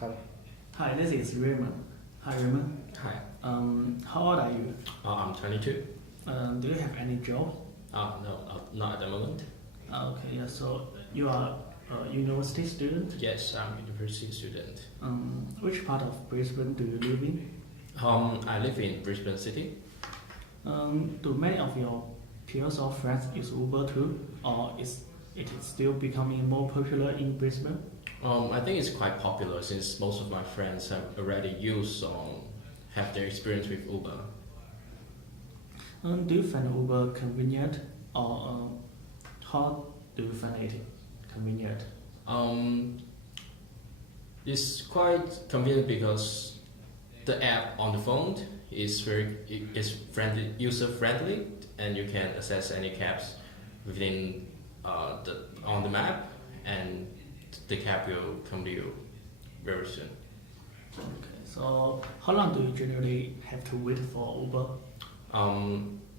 Hi. Hi, this is Raymond. Hi, Raymond. Hi. How old are you? I'm 22. Do you have any job? No, not at the moment. Okay, yeah. So you are a university student. Yes, I'm a university student. Which part of Brisbane do you live in? I live in Brisbane City. Do many of your peers or friends use Uber too, or is it still becoming more popular in Brisbane? I think it's quite popular since most of my friends have already used have their experience with Uber. Do you find Uber convenient, or how do you find it convenient? It's quite convenient because the app on the phone is friendly, user friendly, and you can access any cabs within on the map, and the cab will come to you very soon. Okay, so how long do you generally have to wait for Uber?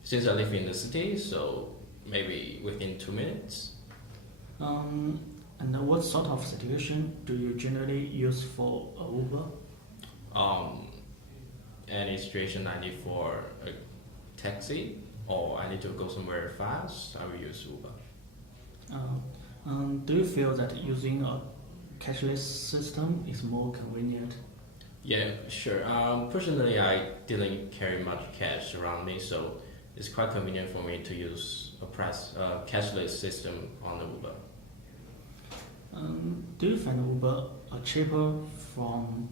Since I live in the city, so maybe within 2 minutes. And what sort of situation do you generally use for Uber? Any situation I need for a taxi or I need to go somewhere fast, I will use Uber. Do you feel that using a cashless system is more convenient? Yeah, sure. Personally, I didn't carry much cash around me, so it's quite convenient for me to use a cashless system on the Uber. Do you find Uber cheaper from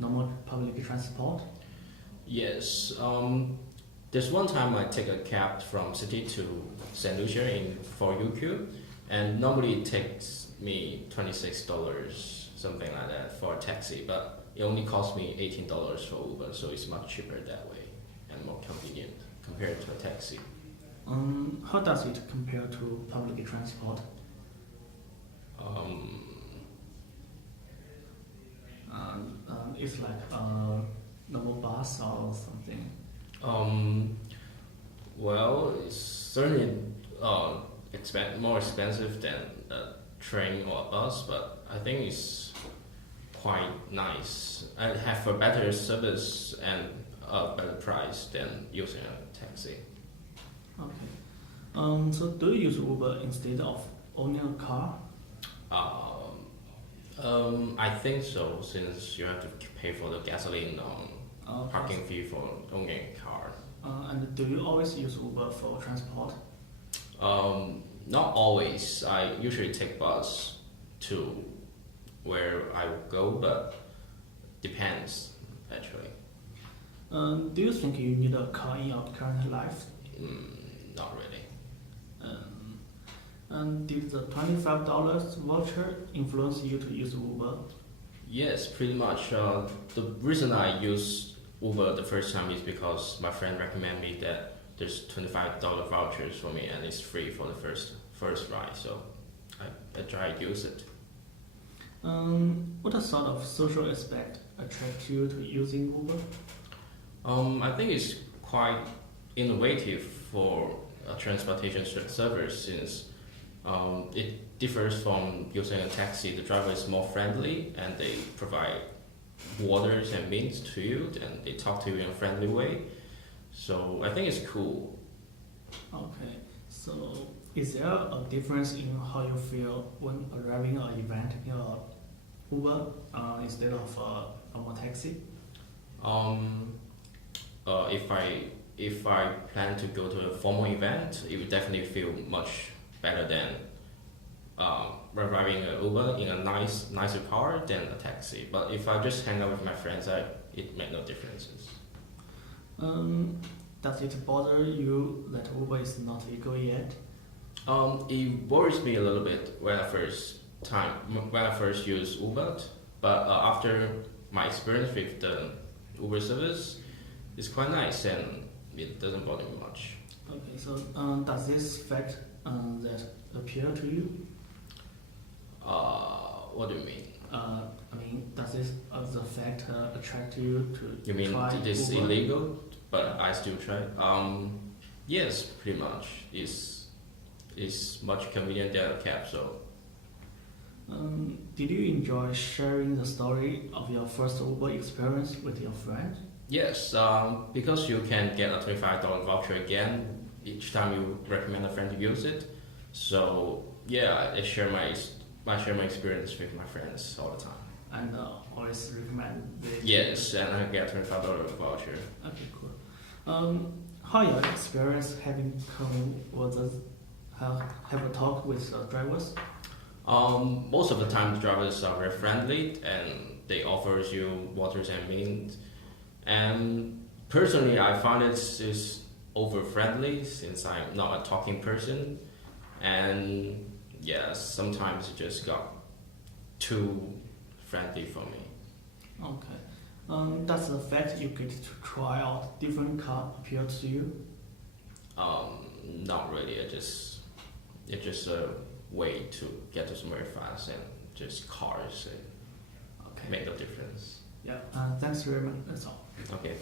normal public transport? Yes. There's one time I take a cab from city to St. Lucia for UQ, and normally it takes me $26, something like that, for a taxi, but it only costs me $18 for Uber, so it's much cheaper that way and more convenient compared to a taxi. How does it compare to public transport? It's like a normal bus or something. Well, it's certainly more expensive than a train or a bus, but I think it's quite nice. I have a better service and a better price than using a taxi. Okay. So do you use Uber instead of owning a car? I think so, since you have to pay for the gasoline parking fee for owning a car. And do you always use Uber for transport? Not always. I usually take bus to where I go, but depends actually. Do you think you need a car in your current life? Not really. And did the $25 voucher influence you to use Uber? Yes, pretty much. The reason I used Uber the first time is because my friend recommended me that there's $25 vouchers for me and it's free for the first ride, so I tried to use it. What sort of social aspect attract you to using Uber? I think it's quite innovative for a transportation service since it differs from using a taxi. The driver is more friendly and they provide waters and meals to you and they talk to you in a friendly way. So I think it's cool. Okay, so is there a difference in how you feel when arriving at an event in a Uber instead of a normal taxi? If I plan to go to a formal event, it would definitely feel much better than arriving an Uber in a nicer car than a taxi. But if I just hang out with my friends, it make no differences. Does it bother you that Uber is not legal yet? It worries me a little bit when I first use Uber, but after my experience with the Uber service, it's quite nice and it doesn't bother me much. Okay, so does this fact that appeal to you? What do you mean? Does this the fact attract you to You mean try it is Uber? illegal, but I still try? Yes, pretty much. It's much convenient than a cab, so. Did you enjoy sharing the story of your first Uber experience with your friend? Yes, because you can get a $25 voucher again each time you recommend a friend to use it. So yeah, I share my experience with my friends all the time. And always recommend the Yes, and I get $25 voucher. Okay, cool. How your experience having come with us have a talk with drivers? Most of the time, the drivers are very friendly and they offers you waters and meat. And personally, I find it is over friendly since I'm not a talking person. And yeah, sometimes it just got too friendly for me. Okay. Does the fact you get to try out different car appeal to you? Not really. It's just a way to get to somewhere fast and just cars and Okay. make no difference. Yeah. Thanks very much. That's all. Okay.